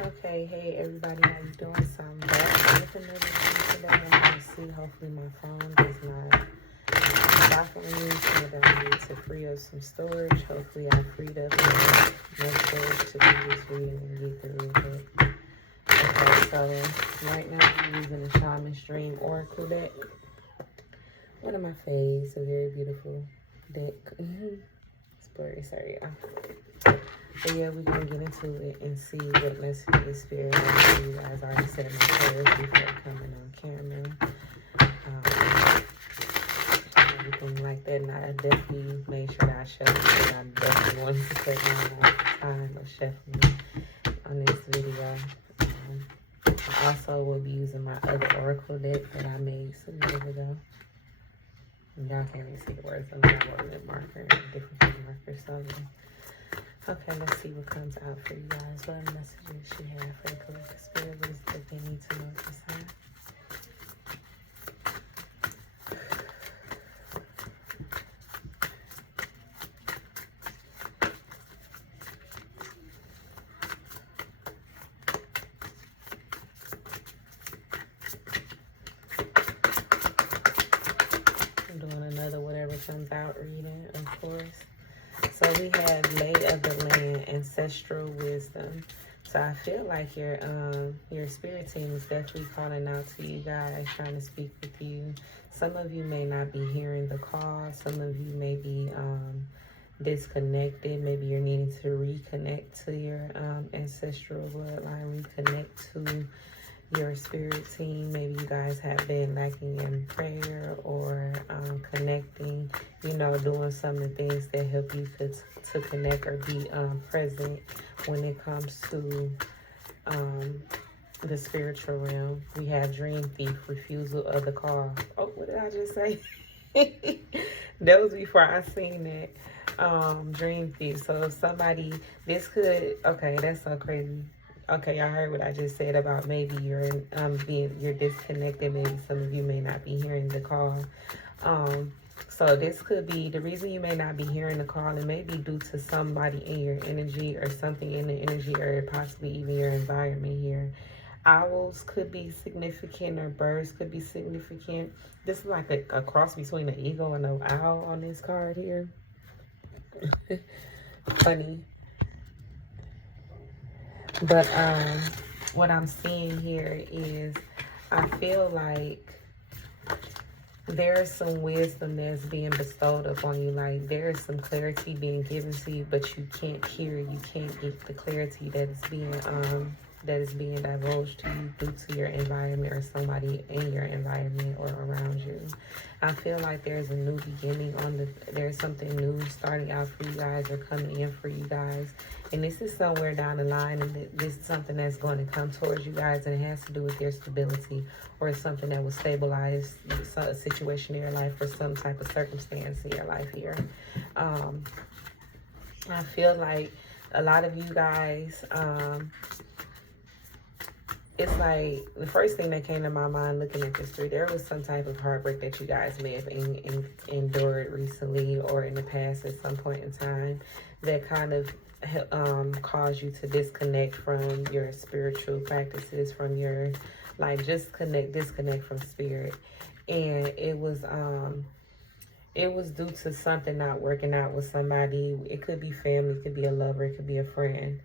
Okay, hey everybody, how you doing? So I'm back with another video today. I'm gonna see. Hopefully my phone does not stop on me so that I need to free up some storage. Hopefully I freed up enough storage to do this video and get through it. Okay, so right now I'm using the Shaman Stream Oracle deck. One of my faves, a very beautiful deck. It's blurry, sorry, y'all. So yeah, we're gonna get into it and see what message the spirit has for you guys. I already said my prayers before coming on camera. Everything like that, and I definitely made sure that I shuffled it. I definitely wanted to take my time of shuffling on this video. I also will be using my other oracle deck that I made some years ago. Y'all can't even see the words on that one lip marker and different kind of markers. So okay, let's see what comes out for you guys. What messages she had for the collective spirit? What is that they need to know at this time? I'm doing another whatever comes out reading, of course. So we have lay of the land, ancestral wisdom. So I feel like your spirit team is definitely calling out to you guys, trying to speak with you. Some of you may not be hearing the call. Some of you may be disconnected. Maybe you're needing to reconnect to your ancestral bloodline, reconnect to your spirit team. Maybe you guys have been lacking in prayer or connecting, you know, doing some of the things that help you to connect or be present when it comes to the spiritual realm. We have dream thief, refusal of the call. Oh, what did I just say? That was before I seen that. Dream thief. So if somebody, this could, okay, that's so crazy. Okay, y'all heard what I just said about maybe you're disconnected. Maybe some of you may not be hearing the call. So this could be the reason you may not be hearing the call. It may be due to somebody in your energy or something in the energy or possibly even your environment here. Owls could be significant or birds could be significant. This is like a cross between an eagle and an owl on this card here. Funny. But what I'm seeing here is I feel like there's some wisdom that's being bestowed upon you. Like there is some clarity being given to you, but you can't hear, you can't get the clarity that is being divulged to you due to your environment or somebody in your environment or around you. I feel like there's a new beginning there's something new starting out for you guys or coming in for you guys. And this is somewhere down the line, and this is something that's going to come towards you guys, and it has to do with your stability or something that will stabilize a situation in your life or some type of circumstance in your life here. I feel like a lot of you guys, it's like the first thing that came to my mind looking at this tree, there was some type of heartbreak that you guys may have endured recently or in the past at some point in time that kind of caused you to disconnect from your spiritual practices, from your, like, disconnect from spirit. And it was due to something not working out with somebody. It could be family, it could be a lover, it could be a friend.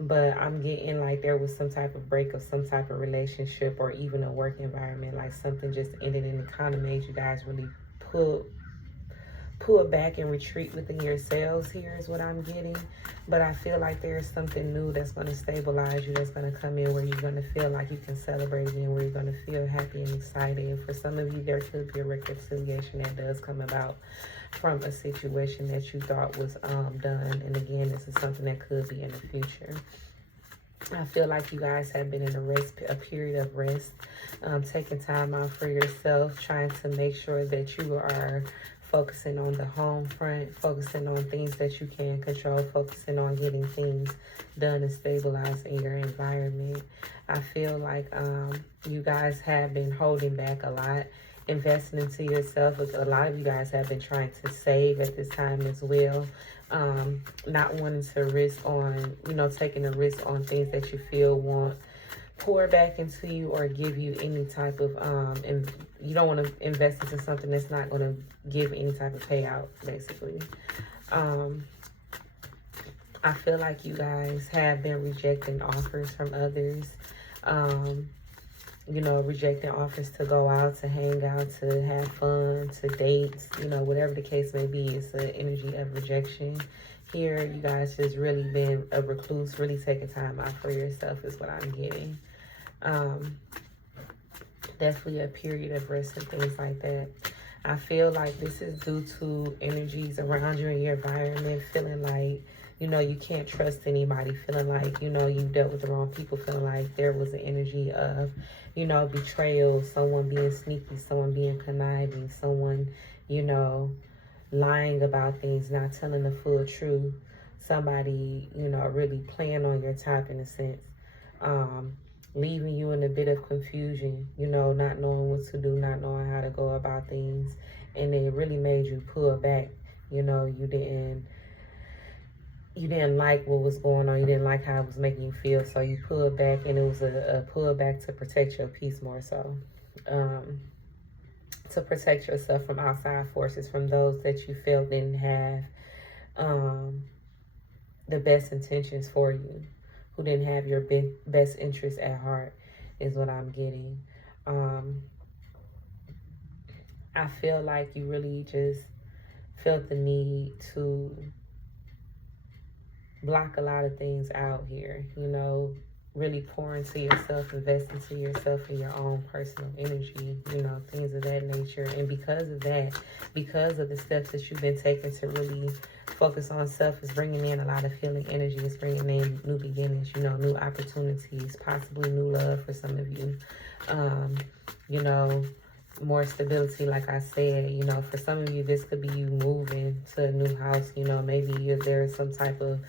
But I'm getting like there was some type of break of some type of relationship or even a work environment, like something just ended and it kind of made you guys really pull back and retreat within yourselves here is what I'm getting. But I feel like there's something new that's going to stabilize you, that's going to come in where you're going to feel like you can celebrate again, where you're going to feel happy and excited. And for some of you, there could be a reconciliation that does come about from a situation that you thought was done. And again, this is something that could be in the future. I feel like you guys have been in a period of rest, taking time out for yourself, trying to make sure that you are focusing on the home front, focusing on things that you can control, focusing on getting things done and stabilized in your environment. I feel like you guys have been holding back a lot, investing into yourself. A lot of you guys have been trying to save at this time as well. not wanting to risk on, you know, taking a risk on things that you feel won't pour back into you or give you any type of, and you don't want to invest into something that's not going to give any type of payout, basically. I feel like you guys have been rejecting offers from others. You know, rejecting offers to go out, to hang out, to have fun, to date, you know, whatever the case may be. It's an energy of rejection. Here, you guys just really been a recluse, really taking time out for yourself is what I'm getting. Definitely a period of rest and things like that. I feel like this is due to energies around you in your environment, feeling like, you know, you can't trust anybody, feeling like, you know, you dealt with the wrong people, feeling like there was an energy of, you know, betrayal, someone being sneaky, someone being conniving, someone, you know, lying about things, not telling the full truth, somebody, you know, really playing on your top in a sense, leaving you in a bit of confusion, you know, not knowing what to do, not knowing how to go about things, and it really made you pull back. You know, you didn't like what was going on. You didn't like how it was making you feel. So you pulled back, and it was a pull back to protect your peace more so. To protect yourself from outside forces, from those that you felt didn't have the best intentions for you, who didn't have your best interests at heart, is what I'm getting. I feel like you really just felt the need to block a lot of things out here, you know, really pour into yourself, invest into yourself and your own personal energy, you know, things of that nature. And because of that, because of the steps that you've been taking to really focus on self, is bringing in a lot of healing energy. It's bringing in new beginnings, you know, new opportunities, possibly new love for some of you, you know, more stability. Like I said, you know, for some of you, this could be you moving to a new house. You know, maybe there's some type of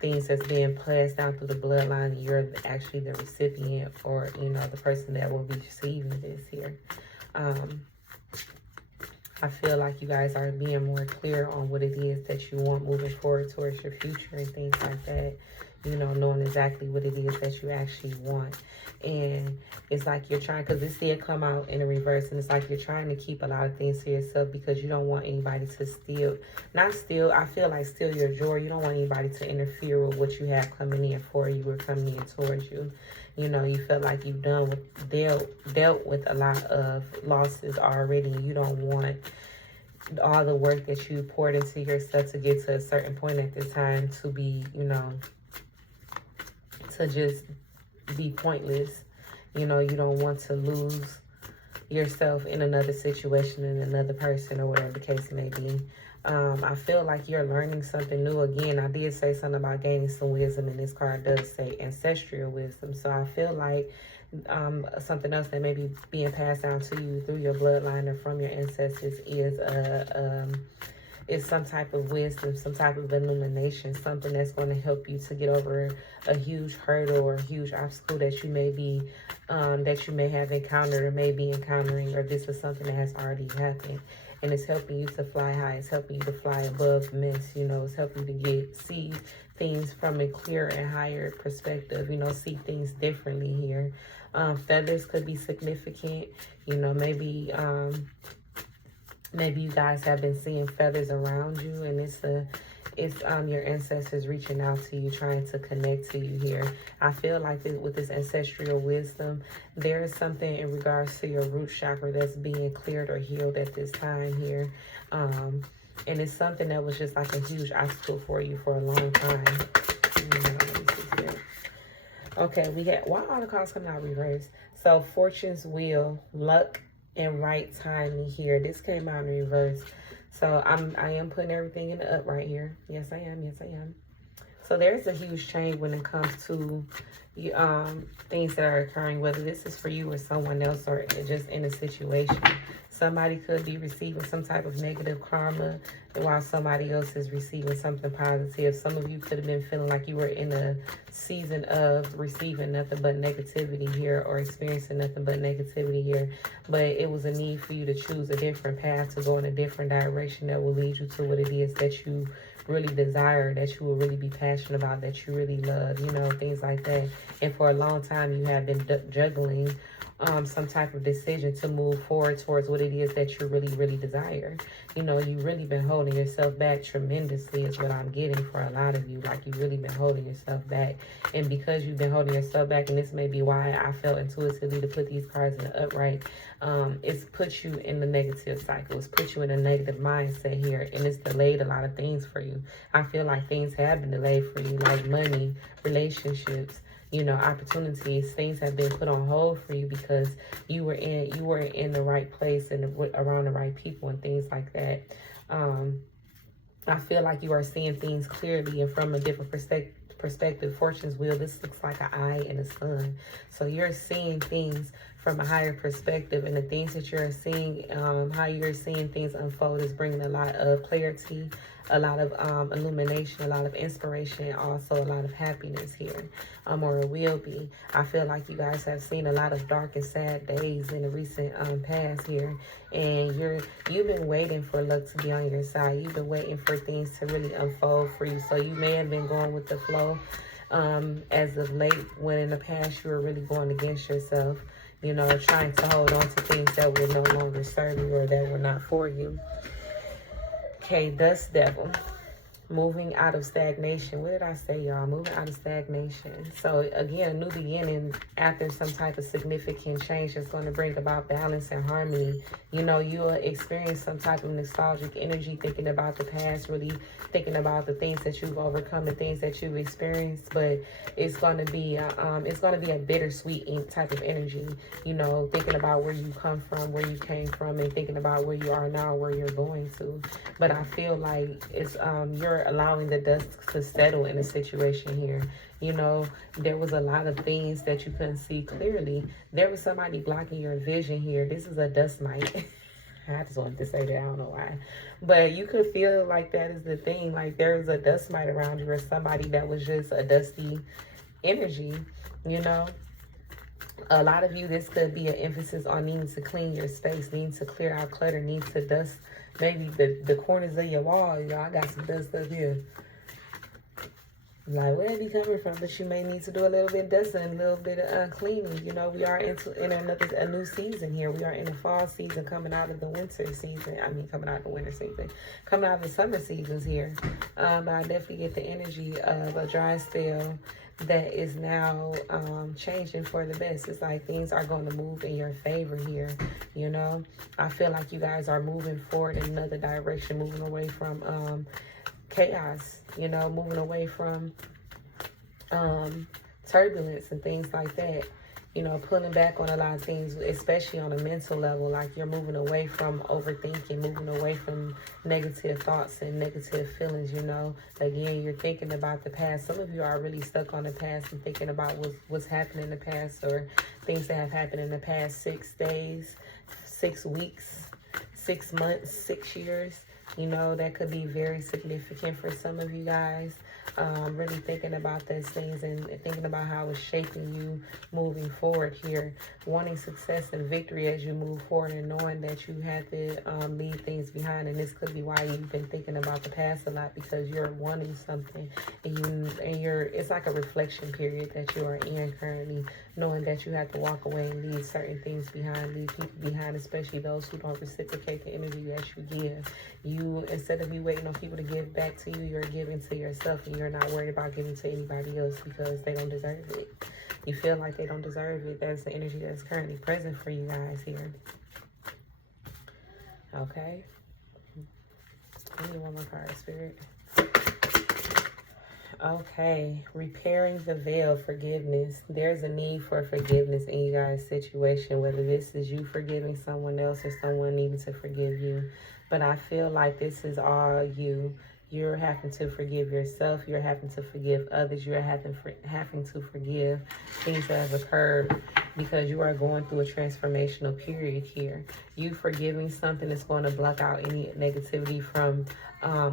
things that's being passed down through the bloodline, and you're actually the recipient, or, you know, the person that will be receiving this here. I feel like you guys are being more clear on what it is that you want moving forward towards your future and things like that. You know, knowing exactly what it is that you actually want. And it's like you're trying, because this did come out in a reverse, and it's like you're trying to keep a lot of things to yourself because you don't want anybody to steal, I feel like steal your joy. You don't want anybody to interfere with what you have coming in for you or coming in towards you. You know, you feel like you've dealt with a lot of losses already, and you don't want all the work that you poured into yourself to get to a certain point at the time to be, you know, to just be pointless. You know, you don't want to lose yourself in another situation, in another person, or whatever the case may be. I feel like you're learning something new. Again, I did say something about gaining some wisdom, and this card does say ancestral wisdom. So I feel like something else that may be being passed down to you through your bloodline or from your ancestors is some type of wisdom, some type of illumination, something that's going to help you to get over a huge hurdle or a huge obstacle that you may be, that you may have encountered or may be encountering, or this is something that has already happened. And it's helping you to fly high. It's helping you to fly above mist. You know, it's helping you to see things from a clearer and higher perspective. You know, see things differently here. Feathers could be significant. You know, maybe you guys have been seeing feathers around you, and it's your ancestors reaching out to you, trying to connect to you here. I feel like with this ancestral wisdom, there is something in regards to your root chakra that's being cleared or healed at this time here. And it's something that was just like a huge obstacle for you for a long time. Okay, we got, why all the cards coming out reversed? So fortune's wheel, luck, and right timing here. This came out in reverse. So I am putting everything in the up right here. Yes, I am. Yes, I am. So there's a huge change when it comes to things that are occurring, whether this is for you or someone else, or just in a situation. Somebody could be receiving some type of negative karma, while somebody else is receiving something positive. Some of you could have been feeling like you were in a season of receiving nothing but negativity here, or experiencing nothing but negativity here. But it was a need for you to choose a different path, to go in a different direction that will lead you to what it is that you really desire, that you will really be passionate about, that you really love, you know, things like that. And for a long time, you have been juggling some type of decision to move forward towards what it is that you really, really desire. You know, you've really been holding yourself back tremendously is what I'm getting for a lot of you. Like, you've really been holding yourself back. And because you've been holding yourself back, and this may be why I felt intuitively to put these cards in the upright, it's put you in the negative cycle. It's put you in a negative mindset here. And it's delayed a lot of things for you. I feel like things have been delayed for you, like money, relationships, you know, opportunities. Things have been put on hold for you because you were in the right place and around the right people and things like that. I feel like you are seeing things clearly and from a different perspective. Fortune's wheel, this looks like an eye and a sun. So you're seeing things from a higher perspective, and the things that you're seeing, how you're seeing things unfold is bringing a lot of clarity, a lot of illumination, a lot of inspiration, also a lot of happiness here, or it will be. I feel like you guys have seen a lot of dark and sad days in the recent past here, and you've been waiting for luck to be on your side. You've been waiting for things to really unfold for you. So you may have been going with the flow as of late, when in the past you were really going against yourself, you know, trying to hold on to things that will no longer serve you or that were not for you. Okay, Dust Devil. Moving out of stagnation. What did I say, y'all? Moving out of stagnation. So, again, a new beginning after some type of significant change is going to bring about balance and harmony. You know, you'll experience some type of nostalgic energy, thinking about the past, really thinking about the things that you've overcome, the things that you've experienced. But it's going to be a bittersweet type of energy. You know, thinking about where you come from, where you came from, and thinking about where you are now, where you're going to. But I feel like it's you're allowing the dust to settle in a situation here. You know, there was a lot of things that you couldn't see clearly. There was somebody blocking your vision here. This is a dust mite. I just wanted to say that. I don't know why. But you could feel like that is the thing. Like, there's a dust mite around you, or somebody that was just a dusty energy, you know. A lot of you, this could be an emphasis on needing to clean your space, needing to clear out clutter, needing to dust maybe the corners of your wall. Y'all, I got some dust up here. Like, where it be coming from? But you may need to do a little bit of dusting, a little bit of cleaning. You know, we are in a new season here. We are in the fall season, coming out of the winter season. I mean, coming out of the winter season. Coming out of the summer seasons here. But I definitely get the energy of a dry spell that is now changing for the best. It's like things are going to move in your favor here, you know. I feel like you guys are moving forward in another direction, moving away from chaos, you know, moving away from turbulence and things like that. You know, pulling back on a lot of things, especially on a mental level. Like, you're moving away from overthinking, moving away from negative thoughts and negative feelings, you know. Again, you're thinking about the past. Some of you are really stuck on the past and thinking about what's happened in the past, or things that have happened in the past 6 days, 6 weeks, 6 months, 6 years. You know, that could be very significant for some of you guys. Really thinking about those things and thinking about how it's shaping you moving forward here. Wanting success and victory as you move forward, and knowing that you have to leave things behind. And this could be why you've been thinking about the past a lot, because you're wanting something, and it's like a reflection period that you are in currently, knowing that you have to walk away and leave certain things behind, leave people behind, especially those who don't reciprocate the energy that you give. You, instead of you waiting on people to give back to you, you're giving to yourself, and you're not worried about giving to anybody else because they don't deserve it. You feel like they don't deserve it. That's the energy that's currently present for you guys here. Okay. I need one more card, Spirit. Okay, repairing the veil, forgiveness. There's a need for forgiveness in you guys' situation, whether this is you forgiving someone else or someone needing to forgive you. But I feel like this is all you. You're having to forgive yourself. You're having to forgive others. You're having to forgive things that have occurred, because you are going through a transformational period here. You forgiving something is going to block out any negativity from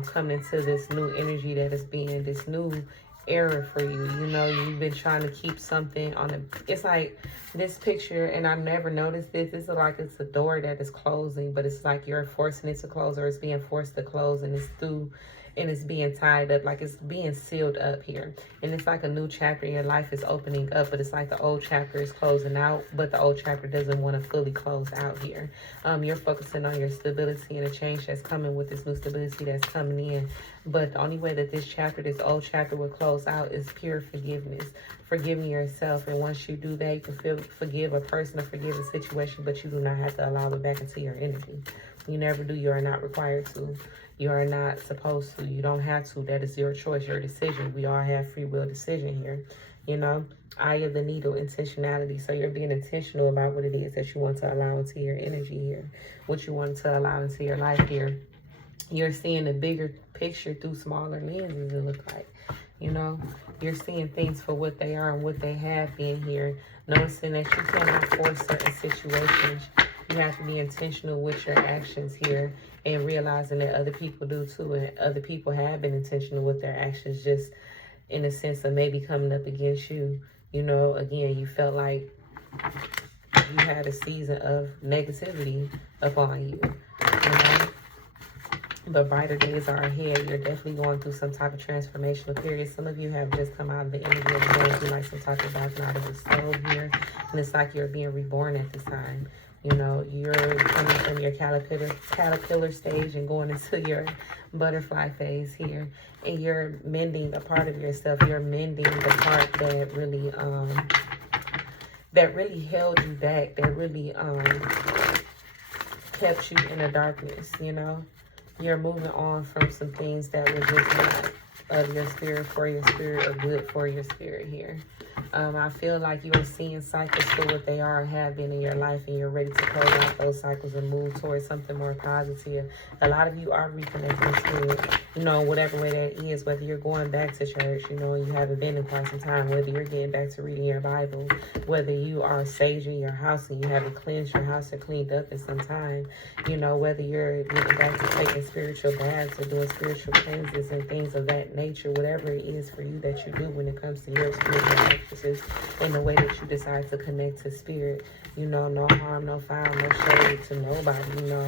coming into this new energy that is being this new era for you. You know, you've been trying to keep something on a, it's like this picture, and I never noticed this. It's like it's a door that is closing, but it's like you're forcing it to close, or it's being forced to close, and and it's being tied up, like it's being sealed up here. And it's like a new chapter in your life is opening up, but it's like the old chapter is closing out, but the old chapter doesn't want to fully close out here. You're focusing on your stability and a change that's coming with this new stability that's coming in. But the only way that this old chapter will close out is pure forgiveness, forgiving yourself. And once you do that, you can forgive a person or forgive a situation, but you do not have to allow it back into your energy. You never do. You are not required to. You are not supposed to. You don't have to. That is your choice, your decision. We all have free will decision here. You know, eye of the needle, intentionality. So you're being intentional about what it is that you want to allow into your energy here, what you want to allow into your life here. You're seeing the bigger picture through smaller lenses, it looks like. You know, you're seeing things for what they are and what they have been here. Noticing that you cannot force certain situations. You have to be intentional with your actions here, and realizing that other people do too. And other people have been intentional with their actions, just in the sense of maybe coming up against you. You know, again, you felt like you had a season of negativity upon you. You know? But brighter days are ahead. You're definitely going through some type of transformational period. Some of you have just come out of the energy of going through like some type of backing out of the soul here. And it's like you're being reborn at this time. You know, you're coming from your caterpillar stage and going into your butterfly phase here. And you're mending a part of yourself. You're mending the part that really held you back, that really kept you in the darkness, you know. You're moving on from some things that were just not of your spirit, for your spirit, or good for your spirit here. I feel like you are seeing cycles for what they are and have been in your life, and you're ready to close out those cycles and move towards something more positive. A lot of you are reconnecting to, you know, whatever way that is, whether you're going back to church, you know, and you haven't been in quite some time, whether you're getting back to reading your Bible, whether you are saging your house and you haven't cleansed your house or cleaned up in some time, you know, whether you're getting back to taking spiritual baths or doing spiritual cleanses and things of that nature, whatever it is for you that you do when it comes to your spiritual practices and the way that you decide to connect to spirit. You know, no harm, no foul, no shade to nobody. You know,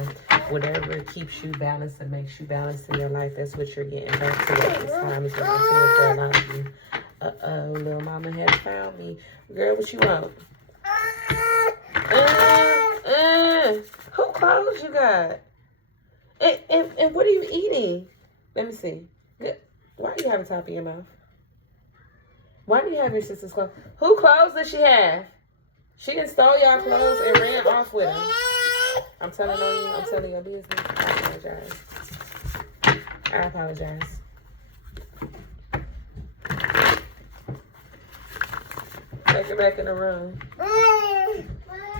whatever keeps you balanced and makes you balanced in your life, that's what you're getting back to at this time. Is what I feel for a lot of you. Uh-oh, little mama has found me. Girl, what you want? Who clothes you got? And what are you eating? Let me see. Why do you have a top of your mouth? Why do you have your sister's clothes? Who clothes does she have? She done stole y'all clothes and ran off with them. I'm telling on you. I'm telling your business. I apologize. I apologize. Take her back in the room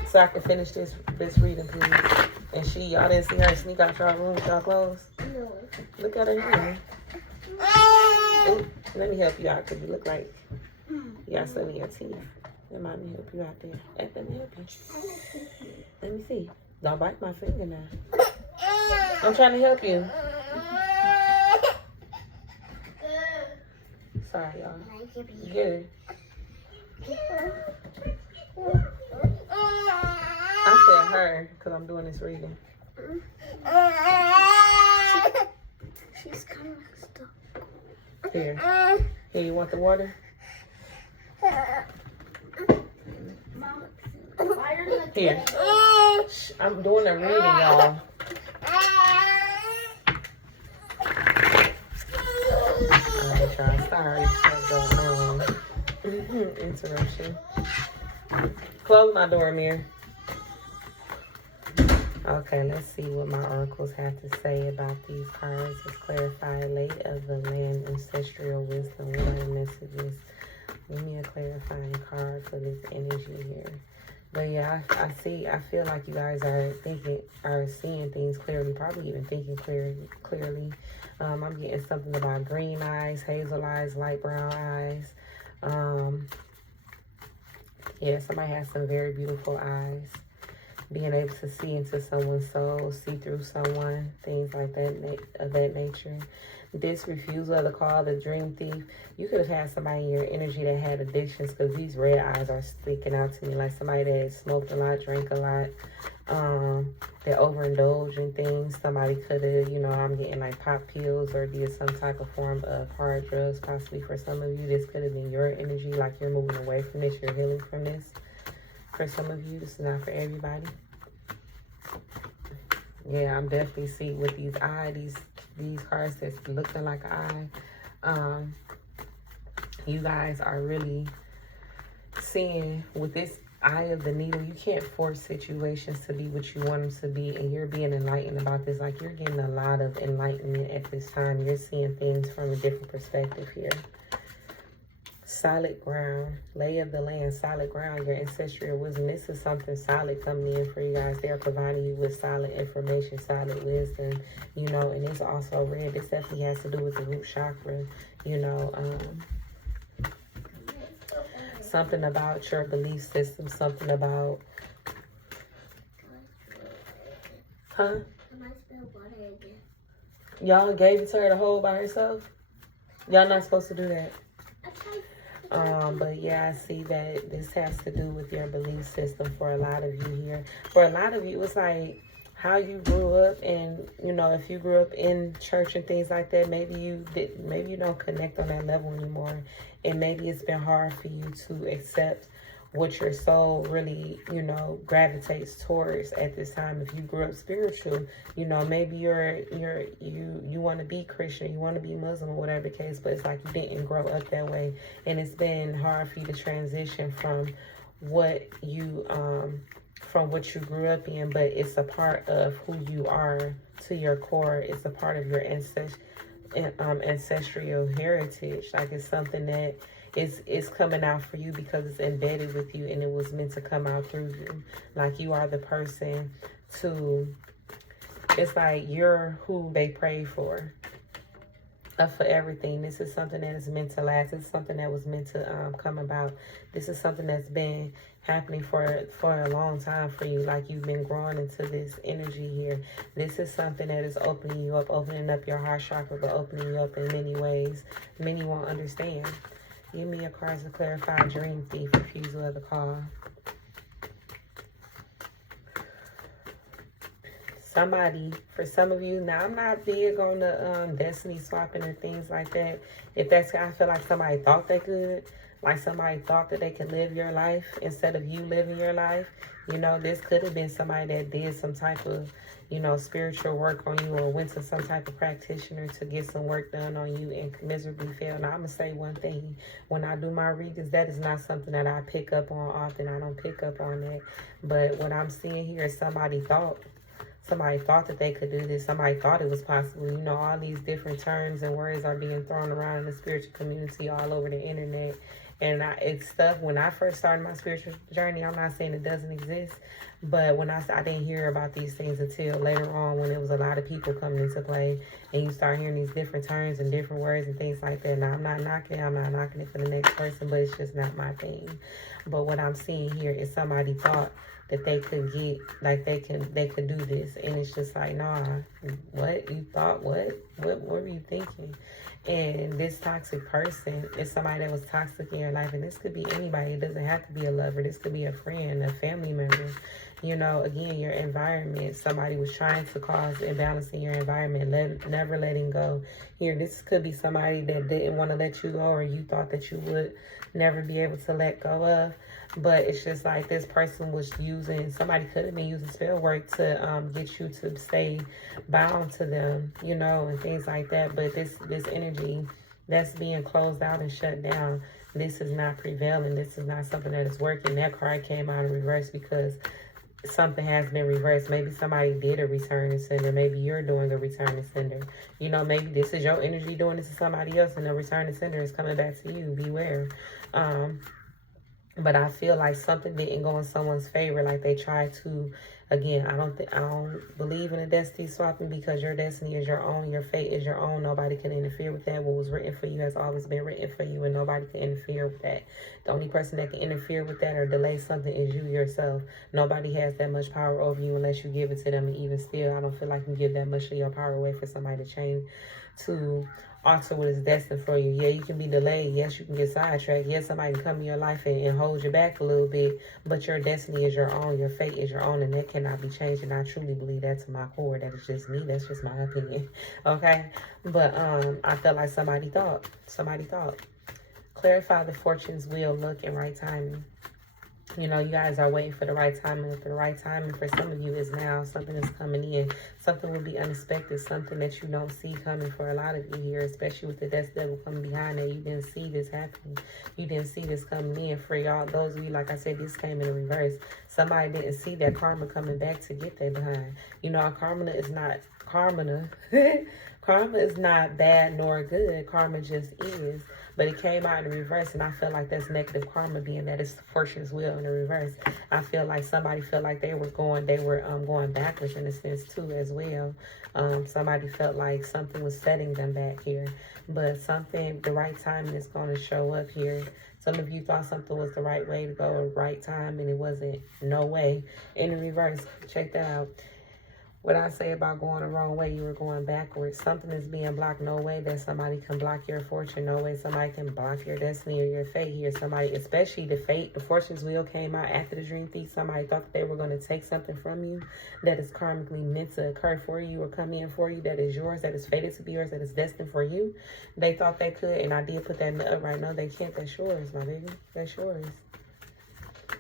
so I can finish this reading, please. And y'all didn't see her sneak out y'all room with y'all clothes? No. Look at her here. Ooh, let me help you out because you look like you got something in your teeth. Let me help you out there. Let me help you. Let me see. Don't bite my finger now. I'm trying to help you. Sorry, y'all. Get it. I said her because I'm doing this reading. She's kind of stuck. Here. Here, you want the water? Here. Shh, I'm doing a reading, y'all. Sorry for the interruption. Close my door, Amir. Okay, let's see what my oracles have to say about these cards. Let's clarify Lady of the Land, Ancestral Wisdom. What are the messages? Give me a clarifying card for this energy here. But yeah, I feel like you guys are seeing things clearly, probably even thinking clearly. I'm getting something about green eyes, hazel eyes, light brown eyes. Yeah, somebody has some very beautiful eyes. Being able to see into someone's soul, see through someone, things like that, of that nature. This refusal of the call, the dream thief. You could have had somebody in your energy that had addictions, because these red eyes are sticking out to me. Like somebody that smoked a lot, drank a lot, that overindulged in things. Somebody could have, you know, I'm getting like pop pills or did some type of form of hard drugs. Possibly for some of you, this could have been your energy. Like you're moving away from this, you're healing from this. For some of you, this is not for everybody. Yeah, I'm definitely seeing with these these cards that's looking like an eye. You guys are really seeing with this eye of the needle. You can't force situations to be what you want them to be, and you're being enlightened about this. Like you're getting a lot of enlightenment at this time. You're seeing things from a different perspective here. Solid ground, lay of the land, solid ground, your ancestral wisdom. This is something solid coming in for you guys. They are providing you with solid information, solid wisdom, you know, and it's also red. This definitely has to do with the root chakra, you know, something about your belief system, something about, Y'all gave it to her to hold by herself? Y'all not supposed to do that. But yeah, I see that this has to do with your belief system for a lot of you here. For a lot of you, it's like how you grew up, and you know, if you grew up in church and things like that, maybe you don't connect on that level anymore, and maybe it's been hard for you to accept what your soul really, you know, gravitates towards at this time. If you grew up spiritual, you know, maybe you want to be Christian, you want to be Muslim or whatever the case, but it's like you didn't grow up that way, and it's been hard for you to transition from what you grew up in. But it's a part of who you are to your core. It's a part of your ancestral heritage. Like it's something that it's coming out for you because it's embedded with you, and it was meant to come out through you. Like you are the person to, it's like you're who they pray for everything. This is something that is meant to last. It's something that was meant to come about. This is something that's been happening for a long time for you. Like you've been growing into this energy here. This is something that is opening you up, opening up your heart chakra, but opening you up in many ways. Many won't understand. Give me your cards to clarify. Dream thief, refusal of the call. Somebody, for some of you, now I'm not big on the destiny swapping or things like that. If that's, I feel like somebody thought they could. Like somebody thought that they could live your life instead of you living your life. You know, this could have been somebody that did some type of, you know, spiritual work on you, or went to some type of practitioner to get some work done on you and miserably failed. Now, I'm going to say one thing. When I do my readings, that is not something that I pick up on often. I don't pick up on that. But what I'm seeing here is somebody thought that they could do this. Somebody thought it was possible. You know, all these different terms and words are being thrown around in the spiritual community all over the internet. And it's stuff, when I first started my spiritual journey, I'm not saying it doesn't exist, but when I didn't hear about these things until later on, when it was a lot of people coming into play, and you start hearing these different terms and different words and things like that. Now, I'm not knocking it for the next person, but it's just not my thing. But what I'm seeing here is somebody thought that they could get, like they could do this, and it's just like, nah, what you thought? What were you thinking? And this toxic person is somebody that was toxic in your life, and this could be anybody. It doesn't have to be a lover. This could be a friend, a family member. You know, again, your environment. Somebody was trying to cause imbalance in your environment, never letting go. Here, this could be somebody that didn't want to let you go, or you thought that you would never be able to let go of. But it's just like this person was using, somebody could have been using spell work to get you to stay bound to them, you know, and things like that. But this energy that's being closed out and shut down, this is not prevailing. This is not something that is working. That card came out in reverse because something has been reversed. Maybe somebody did a return and sender. Maybe you're doing a return and sender. You know, maybe this is your energy doing this to somebody else, and the return and sender is coming back to you. Beware. But I feel like something didn't go in someone's favor. Like they tried to, again, I don't believe in a destiny swapping, because your destiny is your own. Your fate is your own. Nobody can interfere with that. What was written for you has always been written for you, and nobody can interfere with that. The only person that can interfere with that or delay something is you yourself. Nobody has that much power over you unless you give it to them. And even still, I don't feel like you give that much of your power away for somebody to change to alter what is destined for you. Yeah, you can be delayed. Yes, you can get sidetracked. Yes, somebody can come in your life and hold you back a little bit, but your destiny is your own. Your fate is your own, and that cannot be changed. And I truly believe that to my core. That is just me. That's just my opinion. Okay? But I felt like somebody thought. Clarify the fortune's wheel, luck, and right timing. You know, you guys are waiting for the right timing. For the right timing for some of you is now. Something is coming in. Something will be unexpected. Something that you don't see coming for a lot of you here, especially with the death devil coming behind that. You didn't see this happening. You didn't see this coming in. For y'all, those of you, like I said, this came in reverse. Somebody didn't see that karma coming back to get that behind. You know, karma is not karma. Karma is not bad nor good. Karma just is. But it came out in the reverse, and I feel like that's negative karma, being that it's fortune's wheel in the reverse. I feel like somebody felt like they were going backwards in a sense too as well. Somebody felt like something was setting them back here, but the right timing is going to show up here. Some of you thought something was the right way to go or right time, and it wasn't. No way. In the reverse, check that out. What I say about going the wrong way, you were going backwards. Something is being blocked. No way that somebody can block your fortune. No way somebody can block your destiny or your fate here. Somebody, especially the fate, the fortune's wheel came out after the dream thief. Somebody thought that they were going to take something from you that is karmically meant to occur for you or come in for you, that is yours, that is fated to be yours, that is destined for you. They thought they could, and I did put that in the upright. No, they can't. That's yours, my baby. That's yours.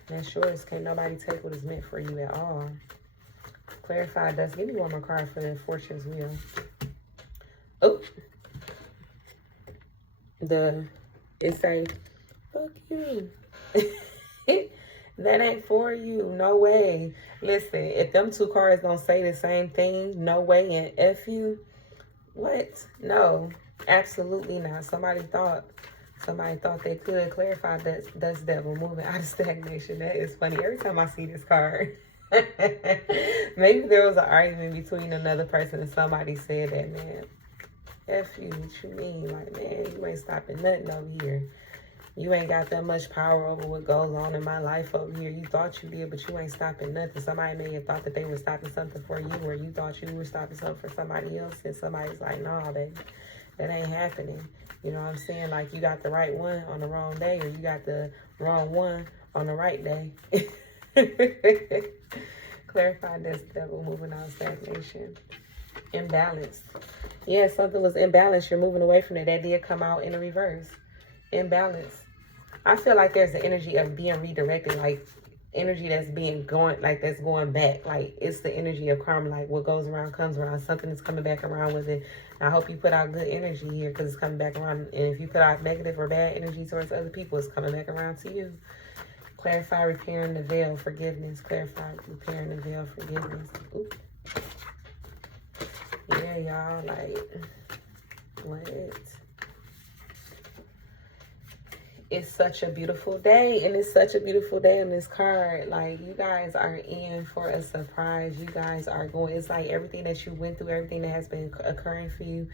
That's yours. Can't nobody take what is meant for you at all. Clarify dust. Give me one more card for the fortune's wheel. Oh. It say, fuck you. That ain't for you. No way. Listen, if them two cards don't say the same thing, no way, and F you, what? No, absolutely not. Somebody thought they could. Clarify dust devil moving out of stagnation. That is funny. Every time I see this card. Maybe there was an argument between another person and somebody said that, man, F you, what you mean? Like, man, you ain't stopping nothing over here. You ain't got that much power over what goes on in my life over here. You thought you did, but you ain't stopping nothing. Somebody may have thought that they were stopping something for you, or you thought you were stopping something for somebody else, and somebody's like, nah, baby, that ain't happening. You know what I'm saying? Like, you got the right one on the wrong day, or you got the wrong one on the right day. Clarify this devil moving out of stagnation. Imbalance. Yeah, something was imbalanced. You're moving away from it. That did come out in the reverse. Imbalance. I feel like there's the energy of being redirected, like energy that's that's going back. Like, it's the energy of karma. Like, what goes around comes around. Something is coming back around with it. I hope you put out good energy here, because it's coming back around. And if you put out negative or bad energy towards other people, it's coming back around to you. Clarify, repairing the veil, forgiveness. Clarify, repairing the veil, forgiveness. Oop. Yeah, y'all, like, what? It's such a beautiful day, and it's such a beautiful day on this card. Like, you guys are in for a surprise. You guys are going, it's like everything that you went through, everything that has been occurring for you,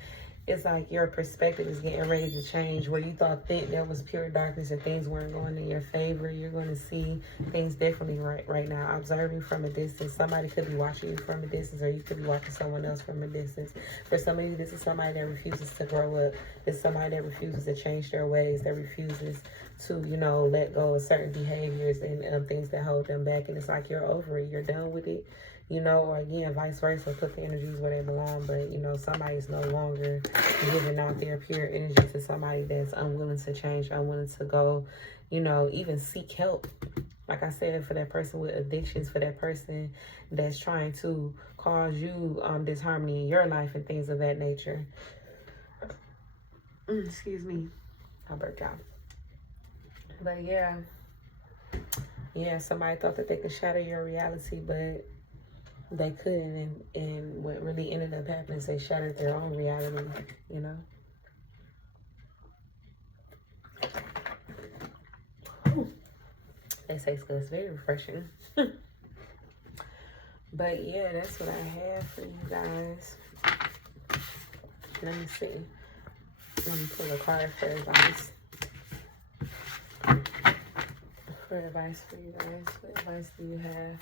it's like your perspective is getting ready to change. Where you thought there was pure darkness and things weren't going in your favor, you're going to see things differently right now. Observing from a distance. Somebody could be watching you from a distance, or you could be watching someone else from a distance. For some of you, this is somebody that refuses to grow up. It's somebody that refuses to change their ways, that refuses to, you know, let go of certain behaviors and things that hold them back. And it's like you're over it. You're done with it. You know, or again, vice versa, put the energies where they belong. But, you know, somebody's no longer giving out their pure energy to somebody that's unwilling to change, unwilling to go, you know, even seek help. Like I said, for that person with addictions, for that person that's trying to cause you disharmony in your life and things of that nature. Excuse me. I burped out. But yeah, somebody thought that they could shatter your reality, but they couldn't, and what really ended up happening is they shattered their own reality, you know. They say it's very refreshing. But yeah, that's what I have for you guys. Let me see. Let me pull a card for advice. For advice for you guys. What advice do you have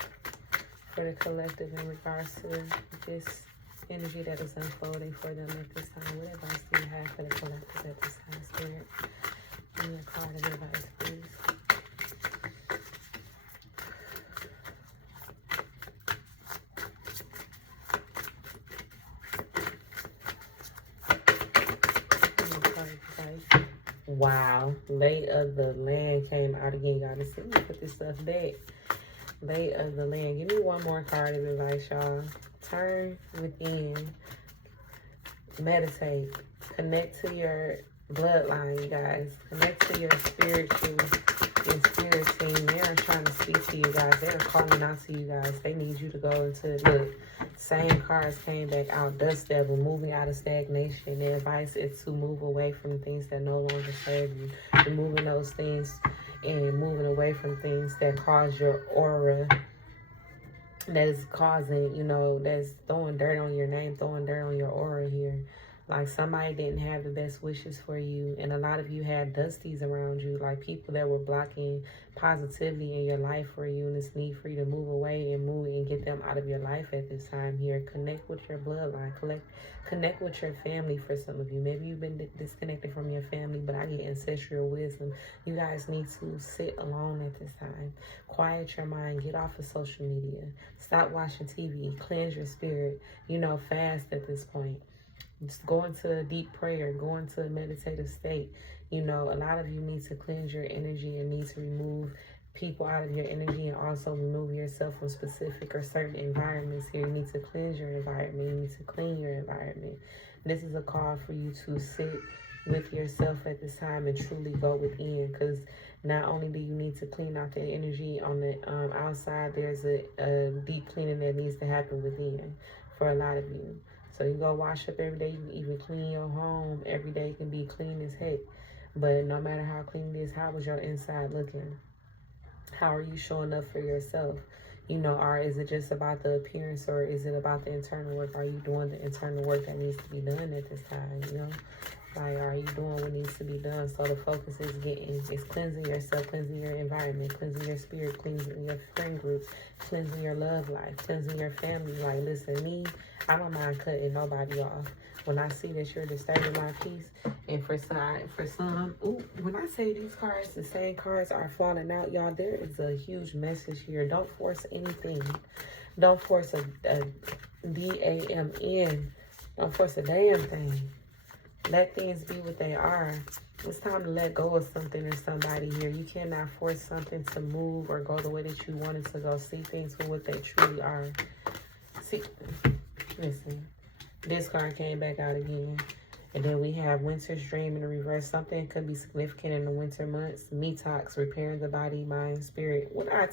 for the collective in regards to this energy that is unfolding for them at this time? What advice do you have for the collective at this time, Spirit? Give me a card of advice, please. Wow, Lay of the Land came out again, y'all. Let's see, let me put this stuff back. Lay of the Land. Give me one more card of advice, y'all. Turn within. Meditate. Connect to your bloodline, you guys. Connect to your spirit team. They are trying to speak to you guys. They are calling out to you guys. They need you to go into, look, same cards came back out. Dust Devil, moving out of stagnation. The advice is to move away from things that no longer serve you. Removing those things and moving away from things that cause your aura, that is causing, you know, that's throwing dirt on your name, throwing dirt on your aura here. Like somebody didn't have the best wishes for you. And a lot of you had dusties around you, like people that were blocking positivity in your life for you. And it's need for you to move away and get them out of your life at this time here. Connect with your bloodline. Connect with your family for some of you. Maybe you've been disconnected from your family, but I get ancestral wisdom. You guys need to sit alone at this time. Quiet your mind. Get off of social media. Stop watching TV. Cleanse your spirit. You know, fast at this point. Just go into a deep prayer, go into a meditative state. You know, a lot of you need to cleanse your energy and need to remove people out of your energy and also remove yourself from specific or certain environments here. You need to cleanse your environment. You need to clean your environment. This is a call for you to sit with yourself at this time and truly go within, because not only do you need to clean out that energy on the outside, there's a deep cleaning that needs to happen within for a lot of you. So you go wash up every day. You even clean your home. Every day can be clean as heck. But no matter how clean it is, how is your inside looking? How are you showing up for yourself? You know, or is it just about the appearance, or is it about the internal work? Are you doing the internal work that needs to be done at this time, you know? Like, are you doing what needs to be done? So the focus is cleansing yourself, cleansing your environment, cleansing your spirit, cleansing your friend groups, cleansing your love life, cleansing your family. Like, listen, me, I don't mind cutting nobody off. When I see that you're disturbing my peace, and for some, ooh, when I say these cards, the same cards are falling out, y'all, there is a huge message here. Don't force anything. Don't force a D-A-M-N. Don't force a damn thing. Let things be what they are. It's time to let go of something or somebody here. You cannot force something to move or go the way that you want it to go. See things for what they truly are. See, listen. This card came back out again. And then we have Winter's Dream in the reverse. Something could be significant in the winter months. Detox, repairing the body, mind, spirit. What not?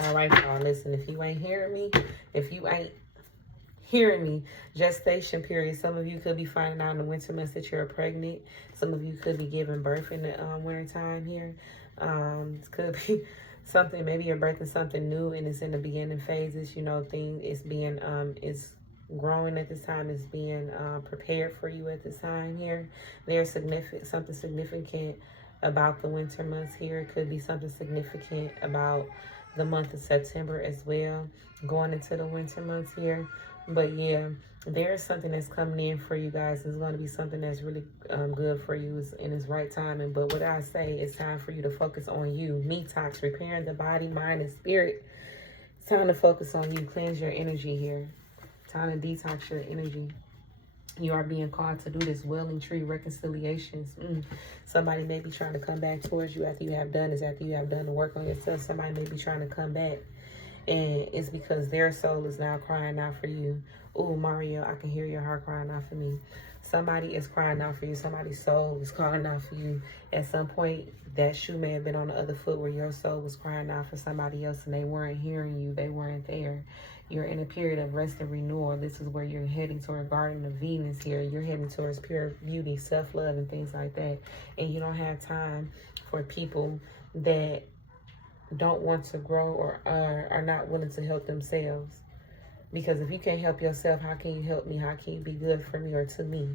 All right, y'all. Listen, if you ain't hearing me, gestation period. Some of you could be finding out in the winter months that you're pregnant. Some of you could be giving birth in the winter time here. It could be something, maybe you're birthing something new and it's in the beginning phases. You know, thing is being is growing at this time, is being prepared for you at this time here. There's something significant about the winter months here. It could be something significant about the month of September as well, going into the winter months here. But yeah, there's something that's coming in for you guys. It's going to be something that's really good for you in its right timing. But what I say, it's time for you to focus on you. Detox, repairing the body, mind, and spirit. It's time to focus on you. Cleanse your energy here. Time to detox your energy. You are being called to do this Welling Tree reconciliations. Somebody may be trying to come back towards you after you have done the work on yourself. Somebody may be trying to come back. And it's because their soul is now crying out for you. Oh, Mario, I can hear your heart crying out for me. Somebody is crying out for you. Somebody's soul is crying out for you. At some point, that shoe may have been on the other foot where your soul was crying out for somebody else and they weren't hearing you. They weren't there. You're in a period of rest and renewal. This is where you're heading toward Garden of Venus here. You're heading towards pure beauty, self-love, and things like that. And you don't have time for people that don't want to grow or are not willing to help themselves. Because if you can't help yourself, how can you help me? How can you be good for me or to me?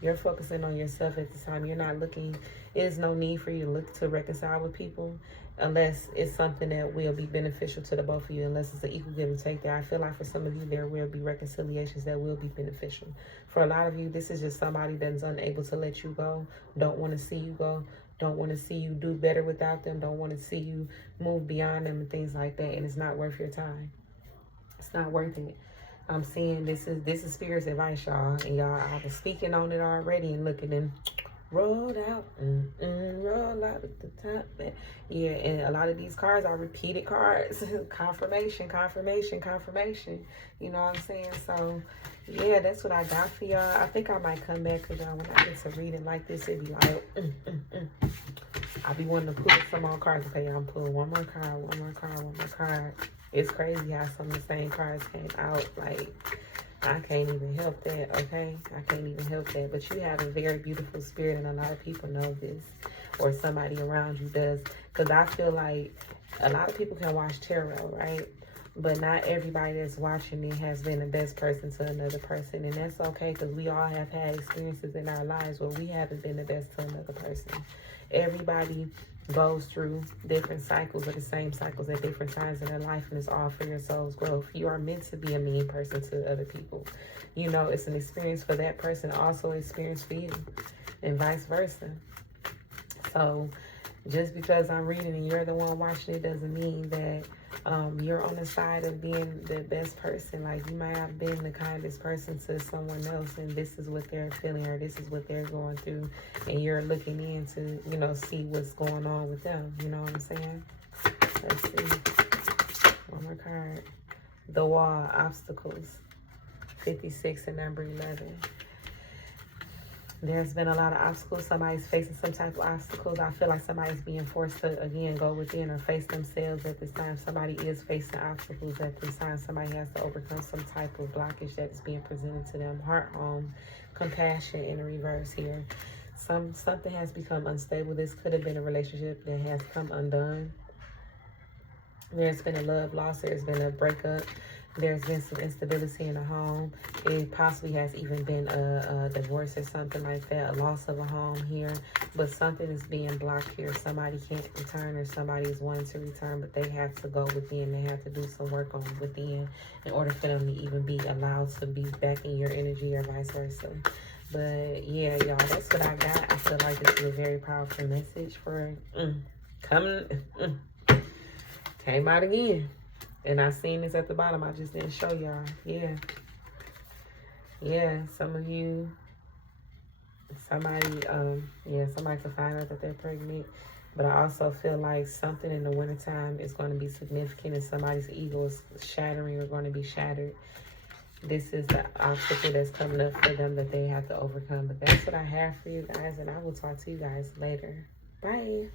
You're focusing on yourself at this time. You're not looking, there's no need for you to look to reconcile with people. unless it's something that will be beneficial to the both of you, unless it's an equal give and take there. I feel like for some of you, there will be reconciliations that will be beneficial. For a lot of you, this is just somebody that's unable to let you go, don't want to see you go, don't want to see you do better without them, don't want to see you move beyond them and things like that, and it's not worth your time. It's not worth it. I'm seeing this is Spirit's advice, y'all, and y'all, I was speaking on it already and looking and rolled out, roll out at the top. Yeah, and a lot of these cards are repeated cards. Confirmation, confirmation, confirmation. You know what I'm saying? So, yeah, that's what I got for y'all. I think I might come back because when I get to reading like this, it'd be like, I'll be wanting to pull some more cards. Okay, I'm pulling one more card, one more card, one more card. It's crazy how some of the same cards came out. Like, I can't even help that, okay? I can't even help that. But you have a very beautiful spirit, and a lot of people know this, or somebody around you does. Because I feel like a lot of people can watch tarot, right? But not everybody that's watching it has been the best person to another person. And that's okay, because we all have had experiences in our lives where we haven't been the best to another person. Everybody goes through different cycles, or the same cycles at different times in their life, and it's all for your soul's growth. You are meant to be a mean person to other people. You know, it's an experience for that person, also an experience for you, and vice versa. So just because I'm reading and you're the one watching it doesn't mean that you're on the side of being the best person. Like, you might have been the kindest person to someone else, and this is what they're feeling, or this is what they're going through, and you're looking in to, you know, see what's going on with them. You know what I'm saying? Let's see. One more card. The Wall, Obstacles. 56 and number 11. There's been a lot of obstacles. Somebody's facing some type of obstacles. I feel like somebody's being forced to, again, go within or face themselves at this time. Somebody is facing obstacles at this time. Somebody has to overcome some type of blockage that is being presented to them. Heart home, compassion in the reverse here. Something has become unstable. This could have been a relationship that has come undone. There's been a love loss. There's been a breakup. There's been some instability in a home. It possibly has even been a divorce or something like that, a loss of a home here. But something is being blocked here. Somebody can't return, or somebody is wanting to return, but they have to go within. They have to do some work on within in order for them to even be allowed to be back in your energy, or vice versa. But yeah, y'all, that's what I got. I feel like this is a very powerful message for coming. Came out again. And I seen this at the bottom. I just didn't show y'all. Yeah. Yeah, some of you, somebody could find out that they're pregnant. But I also feel like something in the wintertime is going to be significant, and somebody's ego is shattering or going to be shattered. This is the obstacle that's coming up for them that they have to overcome. But that's what I have for you guys, and I will talk to you guys later. Bye.